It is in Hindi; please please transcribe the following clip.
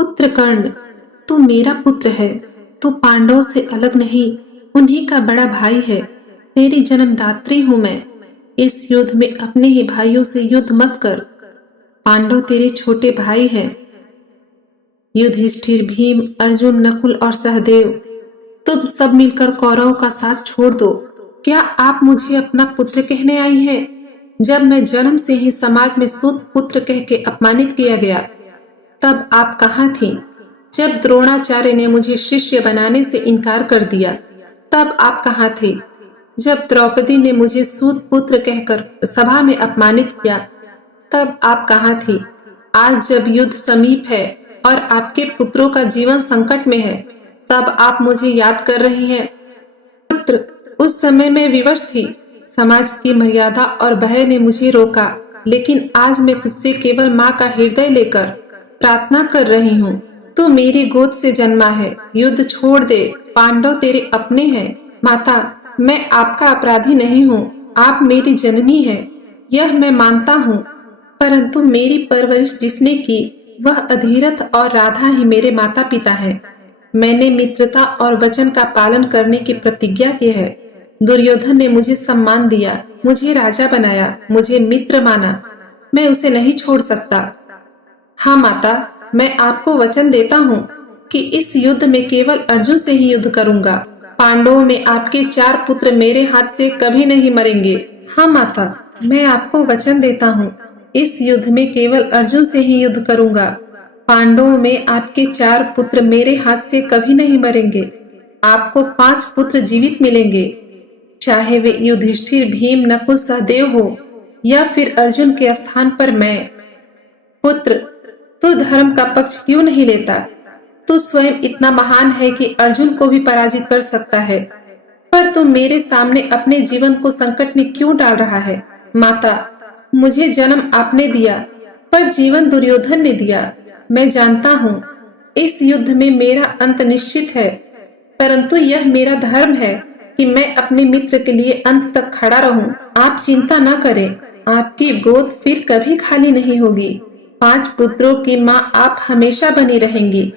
पुत्र कर्ण, तू मेरा पुत्र है। तू पांडवों से अलग नहीं, उन्हीं का बड़ा भाई है। तेरी जन्मदात्री हूं मैं। इस युद्ध में अपने ही भाइयों से युद्ध मत कर। पांडव तेरे छोटे भाई हैं। युधिष्ठिर, भीम, अर्जुन, नकुल और सहदेव, तुम सब मिलकर कौरवों का साथ छोड़ दो। क्या आप मुझे अपना पुत्र कहने आई है? जब मैं जन्म से ही समाज में सूत पुत्र कह के अपमानित किया गया, तब आप कहाँ थीं? जब द्रोणाचार्य ने मुझे शिष्य बनाने से इनकार कर दिया, तब आप कहाँ थे? जब द्रौपदी ने मुझे सूत पुत्र कहकर सभा में अपमानित किया, तब आप कहाँ थी? आज जब युद्ध समीप है और आपके पुत्रों का जीवन संकट में है, तब आप मुझे याद कर रही हैं। पुत्र, उस समय मैं विवश थी। समाज की मर्यादा और भय ने मुझे रोका, लेकिन आज मैं तुझसे केवल माँ का हृदय लेकर प्रार्थना कर रही हूँ। तू मेरी गोद से जन्मा है। युद्ध छोड़ दे। पांडव तेरे अपने हैं। माता, मैं आपका अपराधी नहीं हूँ। आप मेरी जननी है, यह मैं मानता हूँ, परंतु मेरी परवरिश जिसने की, वह अधीरथ और राधा ही मेरे माता पिता हैं। मैंने मित्रता और वचन का पालन करने की प्रतिज्ञा की है। दुर्योधन ने मुझे सम्मान दिया, मुझे राजा बनाया, मुझे मित्र माना। मैं उसे नहीं छोड़ सकता। हाँ माता, मैं आपको वचन देता हूँ कि इस युद्ध में केवल अर्जुन से ही युद्ध करूंगा। पांडवों में आपके 4 पुत्र मेरे हाथ से कभी नहीं मरेंगे। हाँ माता, मैं आपको वचन देता हूँ, इस युद्ध में केवल अर्जुन से ही युद्ध करूंगा। पांडवों में आपके 4 पुत्र मेरे हाथ से कभी नहीं मरेंगे। आपको 5 पुत्र जीवित मिलेंगे, चाहे वे युधिष्ठिर, भीम, नकुल, सहदेव हो या फिर अर्जुन के स्थान पर मैं। पुत्र, तू धर्म का पक्ष क्यों नहीं लेता? तू स्वयं इतना महान है कि अर्जुन को भी पराजित कर सकता है, पर तू मेरे सामने अपने जीवन को संकट में क्यों डाल रहा है? माता, मुझे जन्म आपने दिया, पर जीवन दुर्योधन ने दिया। मैं जानता हूँ इस युद्ध में मेरा अंत निश्चित है, परंतु यह मेरा धर्म है कि मैं अपने मित्र के लिए अंत तक खड़ा रहूं। आप चिंता न करें, आपकी गोद फिर कभी खाली नहीं होगी। 5 पुत्रों की माँ आप हमेशा बनी रहेंगी।